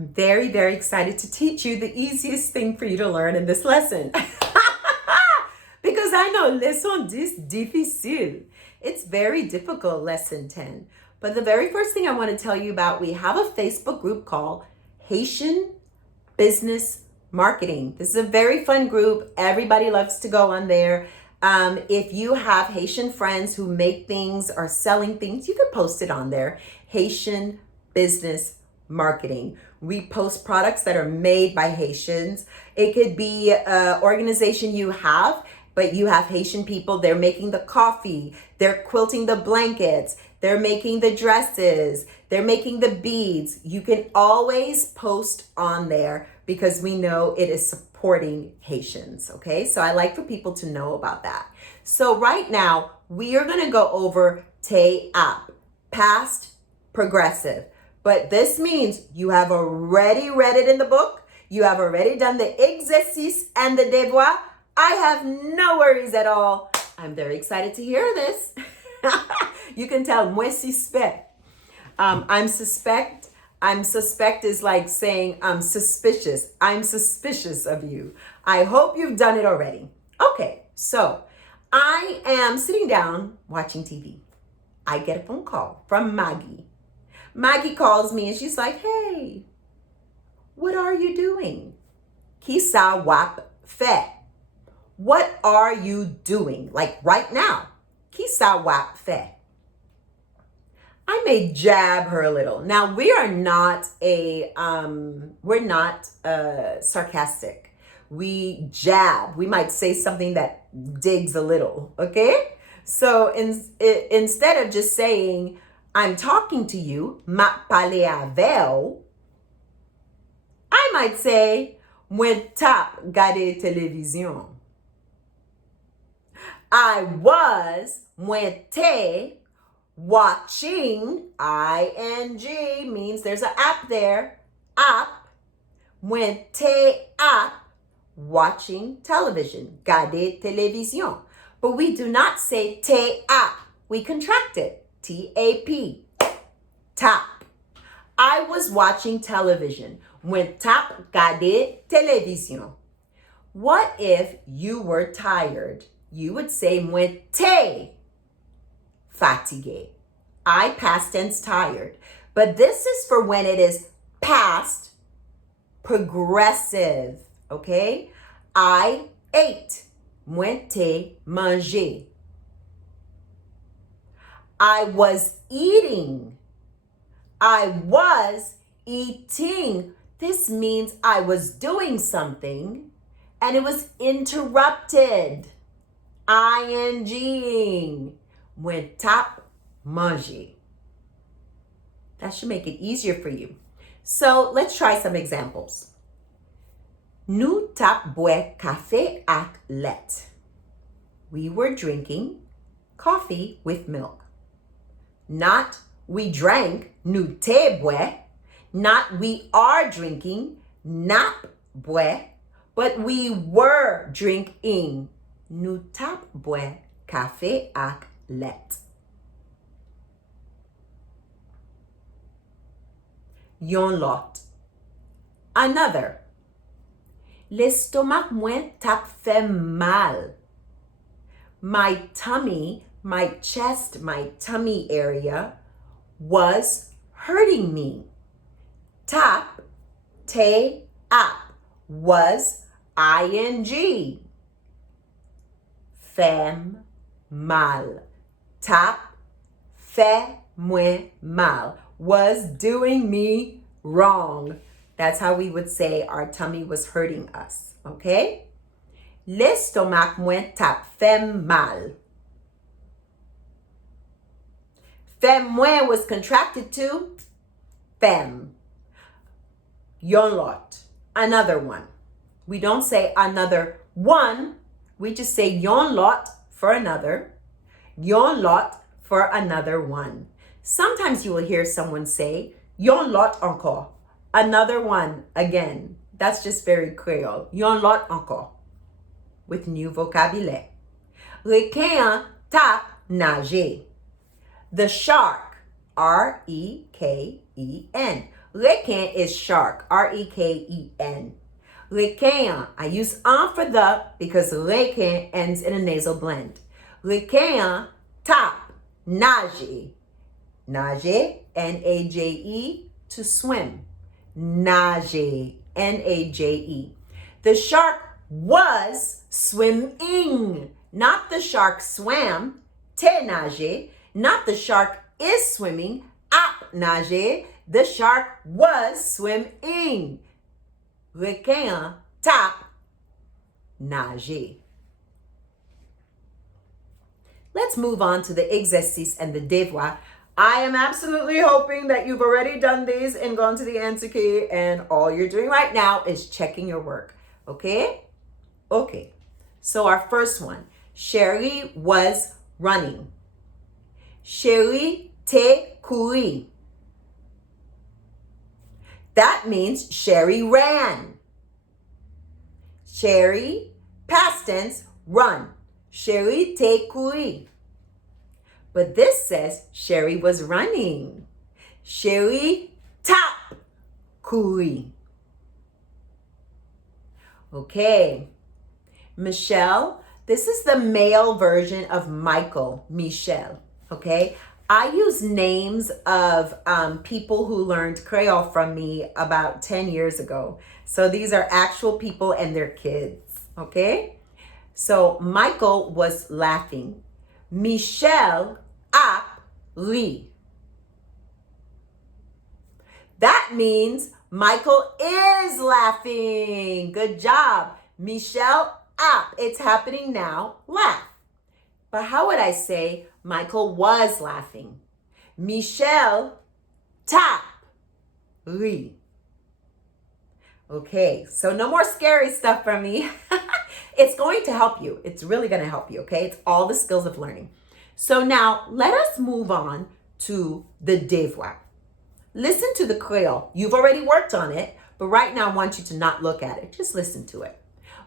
I'm very, very excited to teach you the easiest thing for you to learn in this lesson. Because I know leçon 10 difficile. It's very difficult, lesson 10. But the very first thing I want to tell you about, we have a Facebook group called Haitian Business Marketing. This is a very fun group. Everybody loves to go on there. If you have Haitian friends who make things or selling things, you can post it on there. Haitian Business Marketing. We post products that are made by Haitians. It could be an organization you have, but you have Haitian people. They're making the coffee. They're quilting the blankets. They're making the dresses. They're making the beads. You can always post on there because we know it is supporting Haitians, okay? So I like for people to know about that. So right now, we are gonna go over TE+AP, past progressive. But this means you have already read it in the book. You have already done the exercice and the devoir. I have no worries at all. I'm very excited to hear this. You can tell, moi suspect. I'm suspect. I'm suspect is like saying I'm suspicious. I'm suspicious of you. I hope you've done it already. Okay, so I am sitting down watching TV. I get a phone call from Maggie. Maggie calls me and she's like, hey, what are you doing? Qui ça wap fait? What are you doing? Like right now. Qui ça wap fait? I may jab her a little. Now we're not sarcastic. We jab. We might say something that digs a little, okay? So instead of just saying, I'm talking to you, m'a parlé avec, I might say, mwen tap gade télévision. I was, mwen te, watching, ing, means there's an app there, app, mwen te app, watching television, gade télévision. But we do not say te app, we contract it. T-A-P, tap. I was watching television. Mwen tap gade télévision. What if you were tired? You would say mwen te fatigué. I past tense tired. But this is for when it is past progressive, okay? I ate. Mwen te mangé. I was eating. I was eating. This means I was doing something and it was interrupted. Ing. Mwen tap manger. That should make it easier for you. So let's try some examples. Nou tap boire café ak lait. We were drinking coffee with milk. Not we drank, nou te boire. Not we are drinking, nap boire. But we were drinking, nou tap boire café ak lait. Yon lot. Another. L'estomac mwen tap fait mal. My tummy, my chest, my tummy area was hurting me. Tap, te, ap was ing. Fais mal. Tap, fait moi mal was doing me wrong. That's how we would say our tummy was hurting us, okay? L'estomac mwen tap fait mal. Femme mwen was contracted to femme. Yon lot. Another one. We don't say another one. We just say yon lot for another. Yon lot for another one. Sometimes you will hear someone say yon lot encore. Another one again. That's just very Creole. Yon lot encore. With new vocabulaire. Requin tap nager. The shark, R-E-K-E-N. Requin is shark, R-E-K-E-N. Requin, I use un for the because requin ends in a nasal blend. Requin, top, nager. Nager, N-A-J-E, to swim. Nager, N-A-J-E. The shark was swimming, not the shark swam, te nager, not the shark is swimming, ap nager, the shark was swimming. Requin, tap, nager. Let's move on to the exercice and the devoir. I am absolutely hoping that you've already done these and gone to the answer key, and all you're doing right now is checking your work. Okay? Okay. So our first one, Sherry was running. Sherry te couri. That means Sherry ran. Sherry, past tense, run. Sherry te couri. But this says Sherry was running. Sherry tap couri. Okay. Michelle, this is the male version of Michael, Michel. Okay. I use names of people who learned Creole from me about 10 years ago. So these are actual people and their kids. Okay. So Michael was laughing. Michel a ri. That means Michael is laughing. Good job. Michel ap. It's happening now. Laugh. But how would I say Michael was laughing? Michel tap ri. Okay, so no more scary stuff from me. It's going to help you. It's really going to help you, okay? It's all the skills of learning. So now let us move on to the devoir. Listen to the Creole. You've already worked on it, but right now I want you to not look at it. Just listen to it.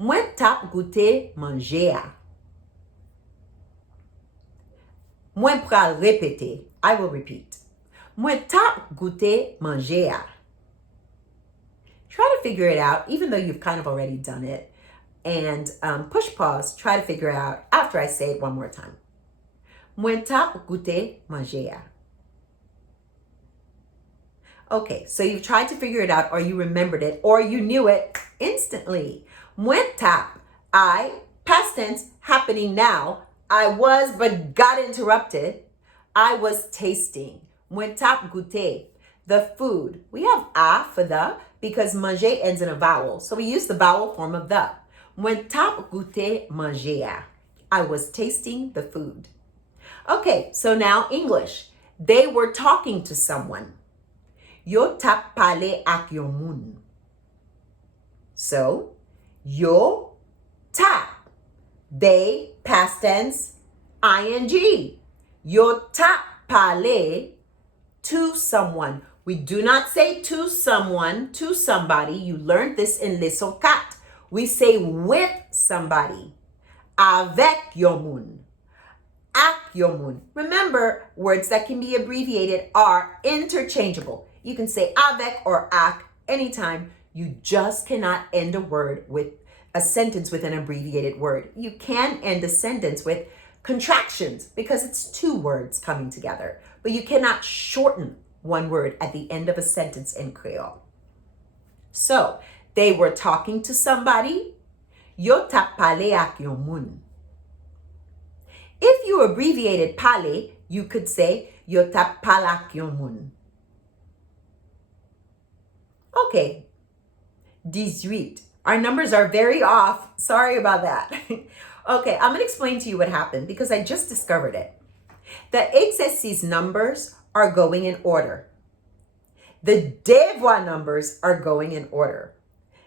Mwen tap goûter manger a. Mwen pral répéter. I will repeat. Mwen tap goûter manger a. Try to figure it out, even though you've kind of already done it. And push pause, try to figure it out after I say it one more time. Mwen tap goûter manger a. Okay, so you've tried to figure it out, or you remembered it, or you knew it instantly. Mwen tap, I, past tense, happening now. I was, but got interrupted. I was tasting. Mwen tap goûter, the food. We have a for the because manger ends in a vowel. So we use the vowel form of the. Mwen tap goûter manger a. I was tasting the food. Okay, so now English. They were talking to someone. Yo tap pale ak yon moun. So, yo tap. They, past tense, ing. Yo tap pale to someone. We do not say to someone, to somebody. You learned this in Leçon 4. We say with somebody. Avec yon moun. Ak yon moun. Remember, words that can be abbreviated are interchangeable. You can say avec or ak anytime. You just cannot end a sentence with an abbreviated word. You can end a sentence with contractions because it's two words coming together. But you cannot shorten one word at the end of a sentence in Creole. So, they were talking to somebody. Yo tap pale ak yon moun. If you abbreviated pale, you could say yo tap pale ak yon moun. Okay, 18. Our numbers are very off. Sorry about that. Okay, I'm going to explain to you what happened because I just discovered it. The exercice numbers are going in order. The devoir numbers are going in order.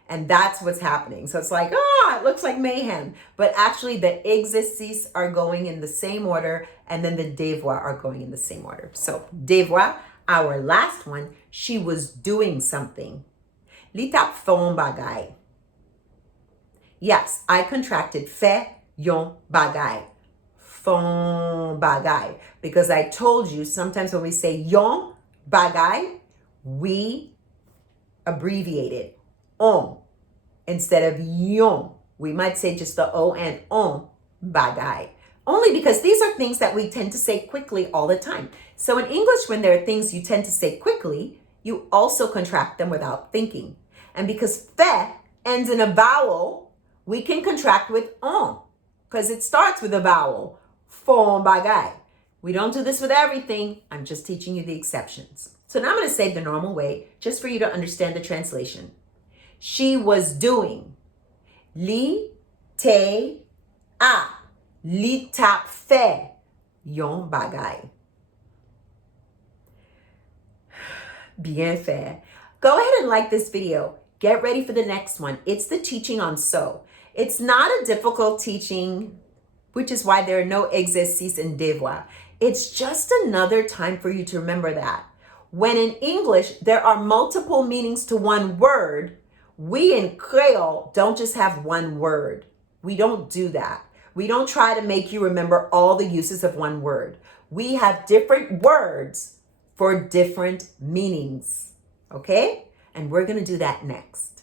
And that's what's happening. So it's like, it looks like mayhem. But actually the exercices are going in the same order and then the devoir are going in the same order. So devoir, our last one, she was doing something. Li tap fon bagay. Yes, I contracted fe yon bagay. Fon bagay. Because I told you sometimes when we say yon bagay, we abbreviated. On instead of yon. We might say just the O and on, bagay. Only because these are things that we tend to say quickly all the time. So in English, when there are things you tend to say quickly, you also contract them without thinking. And because fe ends in a vowel, we can contract with on because it starts with a vowel. Fon bagay. We don't do this with everything. I'm just teaching you the exceptions. So now I'm going to say the normal way just for you to understand the translation. She was doing. Li te a. Li tap fe. Yon bagay. Bien fait. Go ahead and like this video. Get ready for the next one. It's the teaching on so. It's not a difficult teaching, which is why there are no exercices and devoirs. It's just another time for you to remember that. When in English, there are multiple meanings to one word, we in Creole don't just have one word. We don't do that. We don't try to make you remember all the uses of one word. We have different words for different meanings, okay? And we're going to do that next.